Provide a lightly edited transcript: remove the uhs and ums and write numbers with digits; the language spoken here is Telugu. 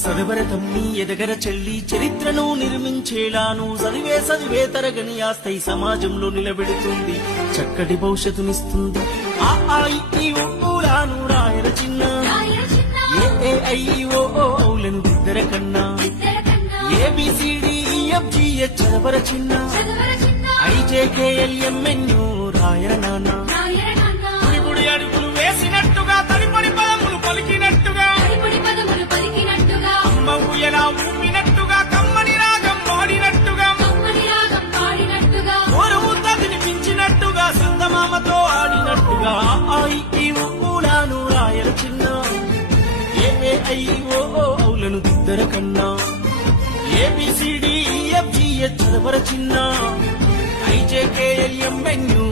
సదవరతమ్మి ఎదగర చెల్లి చరిత్రను నిర్మించేలాను చదివే తరగని ఆస్తై సమాజంలో నిలబెడుతుంది చక్కటి భవిష్యత్తునిస్తుంది ఆ ఊలాను రాయల చిన్న ఏఐఓలను దిద్దర కన్నా ABCDEFGH చదవర చిన్న IJKLMNO రాయర నాన్న గుడి అడుగులు వేసినట్టుగా తడిపడి పదములు పలికినట్టుగా అమ్మ ఊయలా ఊపినట్టుగా కమ్మని రాగం పాడినట్టుగా ఊరుముద్ద వినిపించినట్టుగా సందమామతో ఆడినట్టుగా ఊలాను రాయల చిన్న ఏఐఓలను దిద్దర కన్నా ABCDEFGH చదవర చిన్న IJKLMNO